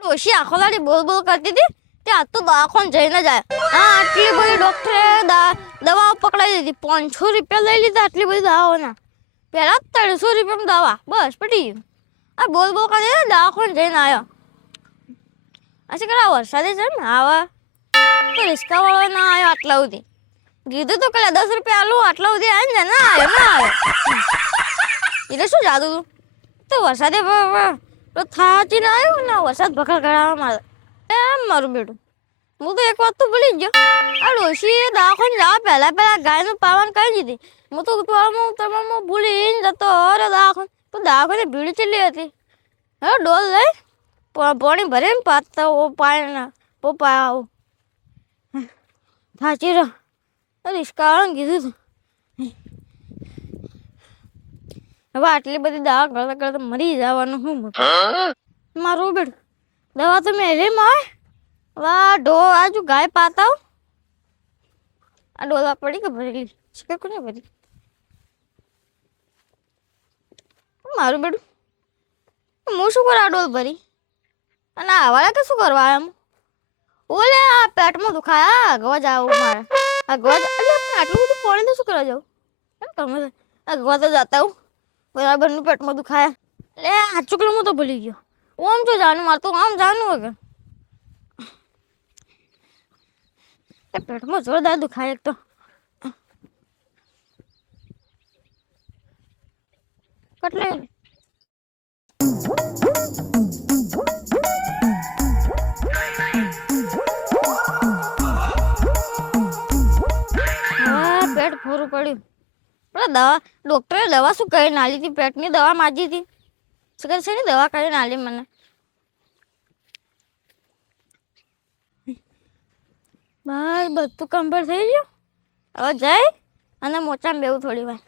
ડોશી આખો દાડી બોલ બોલ કરતી હતી તે આજ તો દવાખાને જઈને જાય. હા, આટલી બધી ડોક્ટરે દવાઓ પકડાઈ દીધી. 500 રૂપિયા લઈ લીધા આટલી બધી દવાઓના. પહેલા 300 રૂપિયામાં દવા બસ પટી ગયું. આ બોલ બોલ કરી દવાખાને જઈને આવ્યો. અચ્છા કરા વરસાદે છે ને આવા તો રિક્ષાવાળો ના આવ્યો આટલા સુધી. કીધું તો પેલા 10 રૂપિયા આલું આટલા સુધી આવે ને ના આવ્યો. એટલે શું જાદુ તું તો વરસાદે તો થાચી ના આવ્યો ને વરસાદ ભખડ કરાવવા મારે. એમ મારું બેટું હું તો એક વાત તો ભૂલી જ ગયો. આ ડોશીએ દવાખાને જવા પહેલાં ગાયનું પાવન કરી દીધી. હું તો ઉતરવામાં ભૂલીને જતો અરે દવાખાને તો દવાખાને ભીડ ચેલી હતી. હવે ડોલ લઈ પાણી ભરીને પાતા પાણી આવું થાચી રહ્યો. રિક્ષાવાળાને કીધું હતું હવે આટલી બધી દવા કરતા કરતા મરી જવાનું શું મારું બેટું. દવા તો મેલીમાં વાહ ઢો આજુ ગાય પાતા આ ડોલા પડી કે ભરેલી છે કોને ભરી મારું બેટું. હું શું કરું આ ડોલ ભરી અને આવાળા કે શું કરવા એમ ઓલે આ પેટમાં દુખાયા અગવા જાવું મારે અગવા એટલે આટલું બધું પાણી તો શું કરવા જાઉં તમે અગવા તો જતા હું બરાબરનું પેટમાં દુખાયા એટલે આ ચૂકલો હું તો ભૂલી ગયો. આમ જો જાણું મારે તો આમ જાણવું વગર પેટમાં જોરદાર દુખાય એક તો. એટલે પેટ પૂરું પડ્યું. પેલા દવા ડોક્ટરે દવા શું કરી નાલી હતી પેટની દવા માજી હતી શું છે ને દવા કરી નાલી મને. ભાઈ બધું કમ્પ્લીટ થઈ ગયું. હવે જઈ અને મોચામાં બેવું થોડી વાર.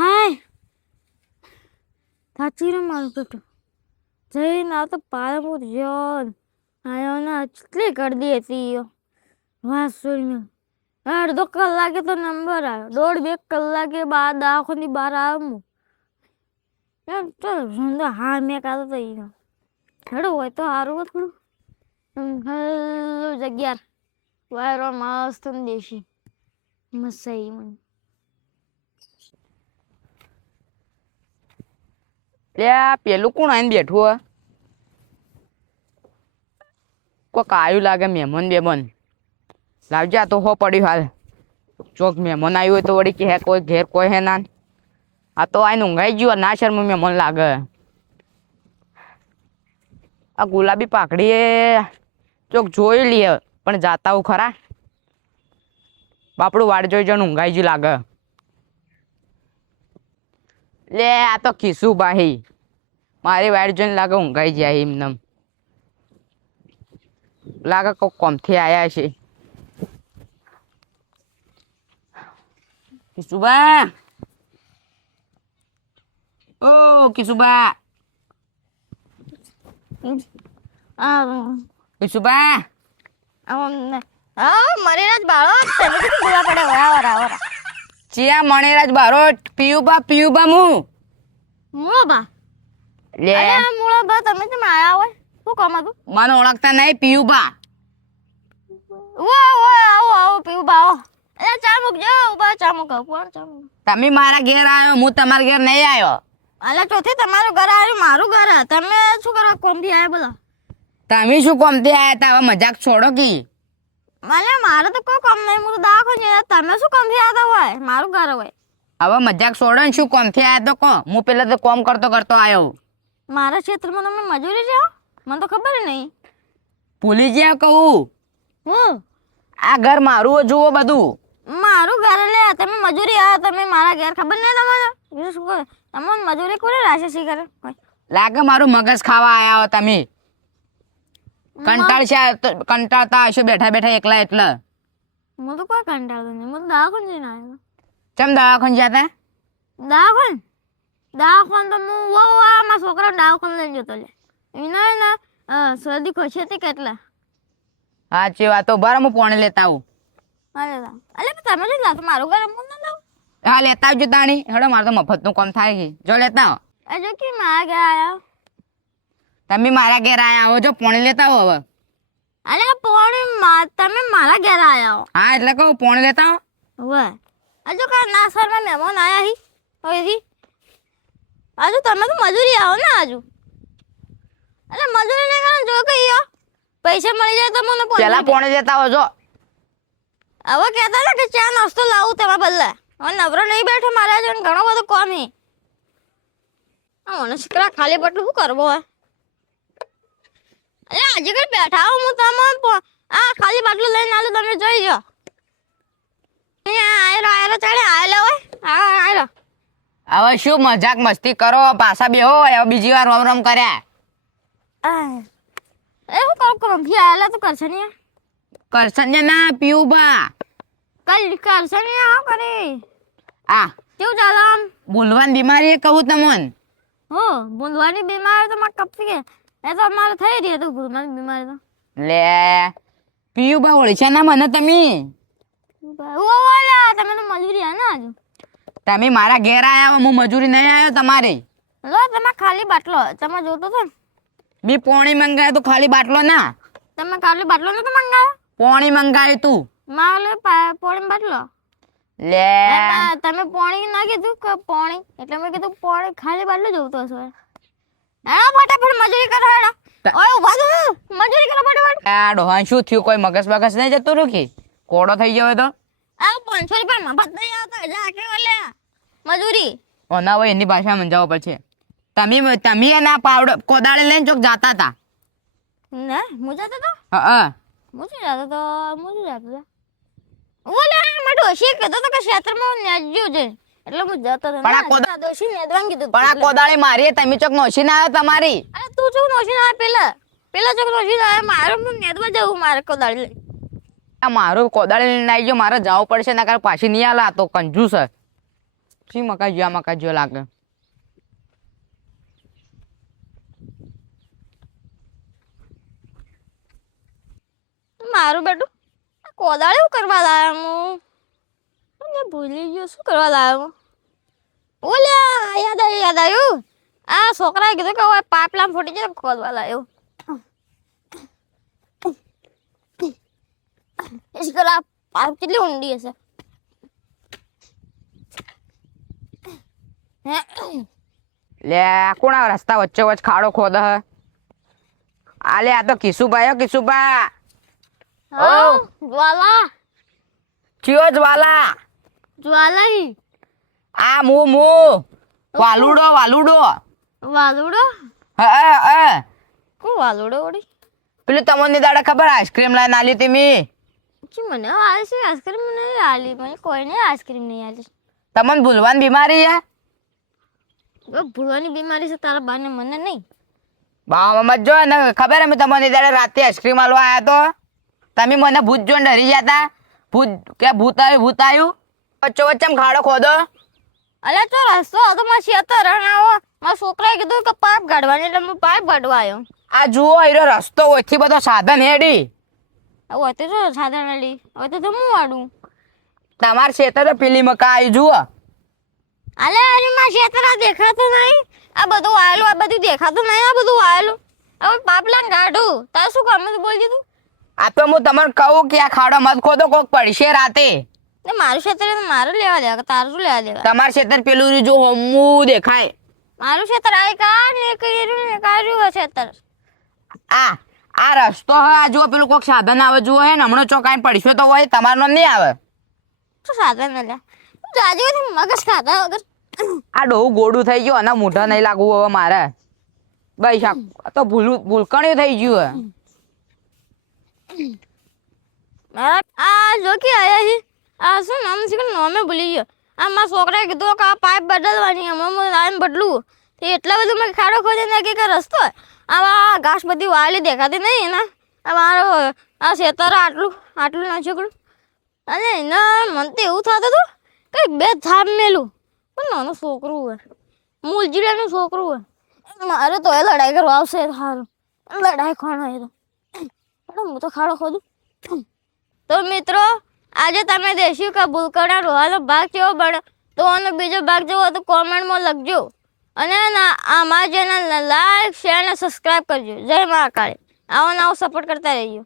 હાય થાચી રહ્યો મારું પેટું જઈને આ તો પાલનપુર જોન આવ્યો ને કેટલી ગરદી હતી વાત સુઈને અડધો કલાકે તો નંબર આવ્યો 1.5 કલાકે બાર દવાખાની બહાર આવ્યો એમ ચાલો હા મેં કાઢો તો હેડો હોય તો સારું થોડું જગ્યા વાયરો મસ્ત દેશી મસ્ત મને લે પેલું કોણ આવીને બેઠું કોઈક આવ્યું લાગે મહેમાન બેમન લાવજે આ તો હો પડ્યું હાલ ચોક મહેમાન આવ્યું હોય તો વળી કે હે કોઈ ઘેર કોઈ હે ના આ તો આઈને ઊંઘાઈ ગયું ના શર્મ મહેમાન લાગે. આ ગુલાબી પાકડી ચોક જોઈ લઈએ પણ જાતા હું ખરા બાપડું વાડ જોઈ જઈને ઊંઘાઈ ગયું લાગે. લે આ તો ખીસું ભાઈ મારી વાડ જોઈને લાગે ઊંઘાઈ જાય એમને લાગે કોક કોમથી આયા છે. કિશુબા ઓ કિશુબા કિશુબા મરેલા જ બાળો તમે કેટલું બોલા પડે વરા ચિયા મણેરાજ બારોટ પીયુબા મૂળોબા લે મૂળોબા તમે કેમ આયા હોય શું કામ હતું મને ઓળખતા નહીં પીયુબા આવો પીયુબા આવો એ ચા મૂકજો ઉભા ચા મૂકો ચા મૂકો. તમે મારા ઘેર આવ્યો હું તમારા ઘેર નહીં આવ્યો. અલા ચોથી તમારું ઘર આવ્યું મારું ઘર તમે શું કરવા કોમથી આવ્યા બોલો તમે શું કોમથી આવ્યા હતા હવે મજાક છોડો કી મને મારે તો કોઈ કામ નહીં હું તો દવાખાને તમે શું કામથી આવ્યા હોય મારું ઘર હોય. હવે મજાક છોડો ને શું કોમથી આવ્યા તો કો હું પેલા તો કોમ કરતો આવ્યો. મારા ક્ષેત્રમાં તમે મજૂરી છે મને તો ખબર નહીં ભૂલી ગયા કહું હું આ ઘર મારું જુઓ બધું મારું ઘર લે તમે મજૂરી આવ્યા તમે મારા ઘેર ખબર નહીં તમારે શું કરે તમને મજૂરી કોને રાખે છે ઘરે લાગે મારું મગજ ખાવા આવ્યા હો તમે કંટાળતા હશો બેઠા બેઠા એકલા એટલે. હું તો કોઈ કંટાળતો નહીં હું તો દવાખાને જઈને આવ્યો. ચમ દવાખાને જતા દવાખાને તો હું મારા છોકરા દવાખાને લઈને જતો લે એના શરદી ખોશી હતી કેટલા સાચી વાત તો બરાબર હું પોણે લેતા આવું અલે તમે જ લાવ મારું ઘર રમવું ના લાવ હા લેતા આવજો તાણી હેડો મારે તો મફતનું કામ થાય છે જો લેતા આવો હજુ કે મારા ઘરે આયા તમે મારા ઘેર આયા આવો જો પોણી લેતા આવો હવે અલે તમે મારા ઘરે આયા હો હા એટલે કહું પોણી લેતા આવો વાહ હજુ કા નાસરમાં મહેમાન આયા હી હોયથી હજુ તમે તો મજૂરી આવો ને હજુ અલે મજૂરી નહીં કરો જો કહીયો પૈસા મળી જાય તો મને પેલા પોણી લેતા આવો જો હવે કહેતા હતા કે ચા નાસ્તો લાવું તમારા બદલે હવે નવરો નહીં બેઠો મારા જોડે ઘણો બધો કોમ હે મને શીકરા ખાલી પટલું શું કરવો હોય અરે આજે કઈ બેઠા હો હું તમે આ ખાલી બાટલું લઈને આલું તમે જોઈ જો આયરો ચાલે આયલો હોય હા આયરો હવે શું મજાક મસ્તી કરો પાછા બેહો હવે બીજી વાર રમ રમ કર્યા એ હું કરું કરું ભી આયલા તો કરશે નહીં કરશન ના પીવું બા કલ કરશે નહીં આવ કરે આ કેવું ચાલે આમ બોલવાની બીમારી એ કહું તમને હો બોલવાની બીમારી તો મારે કપી કે એ તો અમારે થઈ રહી હતું બોલવાની બીમારી તો લે પીયું બા ઓળખ્યા ના મને તમે ઓલા તમે તો મજૂરી આ ને હજુ તમે મારા ઘેર આયા હું મજૂરી નહીં આવ્યો તમારે લો તમે ખાલી બાટલો તમે જોતો તો બી પોણી મંગાવ્યો તો ખાલી બાટલો ના તમે ખાલી બાટલો નતો મંગાવ્યો પોણી મંગાવ્યું તું મારે પોણી બાટલો લે તમે પોણી ના કીધું કે પોણી એટલે મેં કીધું પોણી ખાલી બાટલો જોતો હશો હા ફટાફટ મજૂરી કરો હેડો ઓય ઉભા થો મજૂરી કરો ફટાફટ આ ડોહાન શું થયું કોઈ મગજ બગસ નહીં જતું રૂકી કોડો થઈ ગયો તો આ 500 રૂપિયા મફત નહીં આવતા જા કે ઓલે મજૂરી ઓના હોય એની ભાષા સમજાવો પછી તમે એના પાવડો કોદાળે લઈને ચોક જાતા હતા ના હું જતો તો હા મુજી જતો તો ઓલે માં ડોશી કહેતો તો કે ક્ષેત્રમાં નેજ્યો છે એટલે હું જતો તો પણ આ ડોશી નેદવાન કીધું પણ આ કોદાળી મારી તમે ચોક નોશી ના આવ્યો તમારી અરે તું ચોક નોશી ના પેલા ચોક નોશી ના મારે હું નેદવા જવું મારે કોદાળી લઈ આ મારું કોદાળી લઈને આવી ગયો મારે જવું પડશે ના કારણ પાછી નહીં આલા તો કંજૂસ શી મકાઈ જો લાગે મારું બેટું કોદાળી શું કરવા લાવ્યો હું ભૂલી ગયો શું કરવા લાવ્યો ઓલ્યા યાદ આવ્યું આ છોકરાએ કીધું કે હવે પાઇપલાઇન ફૂટી જાય ખોદવા લાવ્યો આ પાઇપ કેટલી ઊંડી હશે લે કોણ આ રસ્તા વચ્ચે વચ્ચે ખાડો ખોદ હ આલે આ તો કિશુભા જ્વાલા ચિયો જ્વાલા જ્વાલા આ મુ વાલુડો વાલુડો હા કોણ વાલુડો વળી પેલું તમને દાડા ખબર આઈસ્ક્રીમ લઈને આલી તમે મને આલી છે આઈસ્ક્રીમ નહીં આલી મને કોઈને આઈસ્ક્રીમ નહીં આલી તમને ભૂલવાની બીમારી હે ભૂલવાની બીમારી છે તારા બાને મને નહીં બા મત જો ને ખબર હે મેં તમને દાડા રાતે આઈસ્ક્રીમ આલવા આયા તો તમે મને ભૂત જોઈને ડરી જતા ભૂત આવ્યું વચ્ચે ખાડો ખોદો અલે તો રસ્તો હતો માં શેતર આવો મારા છોકરાએ કીધું કે પાઇપ ગાડવાની એટલે હું પાઇપ ગાડવા આવ્યો આ જુઓ એરો રસ્તો ઓછી બધો સાધન હેડી હવે તો જો સાધારણ લી હવે તો હું વાડું તમાર ખેતર પેલી મકાઈ જુઓ અલે અરે માં શેતર આ દેખાતું નહીં આ બધું વાયેલું આ બધું દેખાતું નહીં આ બધું વાયેલું હવે પાઇપલાઇન ગાડું તારે શું કામ બોલ દીધું આ તો હું તમને કહું કે આ ખાડો મત ખોદો કોક પડશે રાતે ને મારું ક્ષેત્ર મારું લેવા દેવા તારું શું લેવા દેવા તમાર ખેતર પેલું જો હોમું દેખાય મારું ક્ષેત્ર આ કાઢ ને કાઢ્યું ક્ષેત્ર આ રસ્તો હે આ જુઓ પેલું કોક સાધન આવે જુઓ હે ને હમણાં ચોકાઈ પડશે તો હોય તમારો નહીં આવે શું સાધન લે જાજુ મગજ ખાધા વગર આ ડોહું ગોડું થઈ ગયું અને મોઢા નહીં લાગવું હવે મારે ભાઈ શાક તો ભૂલકણ્યું થઈ ગયું આ જો કે આયા છે આ શું નામ છે કે નામે ભૂલી ગયો આ મારા છોકરાએ કીધું કે આ પાઇપ બદલવાની હમણાં હું લાઈન બદલું તે એટલા બધું મેં ખાડો ખોદી નાખી કે રસ્તો આવા ઘાસ બધી વાળી દેખાતી નહીં એના આ મારો આ ખેતર આટલું ના છોકરું અને એના મને તો એવું થતું હતું કંઈક બે થાપ મેલું પણ નાનું છોકરું હોય મૂલજીડાનું છોકરું હોય મારે તો એ લડાઈ કરવા આવશે સારું લડાઈ કોણ હોય તો હું તો ખાડો ખોદું તો મિત્રો આજે તમે દેખ્યું કે ભૂલકડા રોવાનો ભાગ કેવો બન્યો તો આનો બીજો ભાગ જોવો તો કોમેન્ટમાં લખજો અને અમારા ચેનલને લાઈક શેર અને સબસ્ક્રાઈબ કરજો. જય મહાકાળી. આવો નવો સપોર્ટ કરતા રહેજો.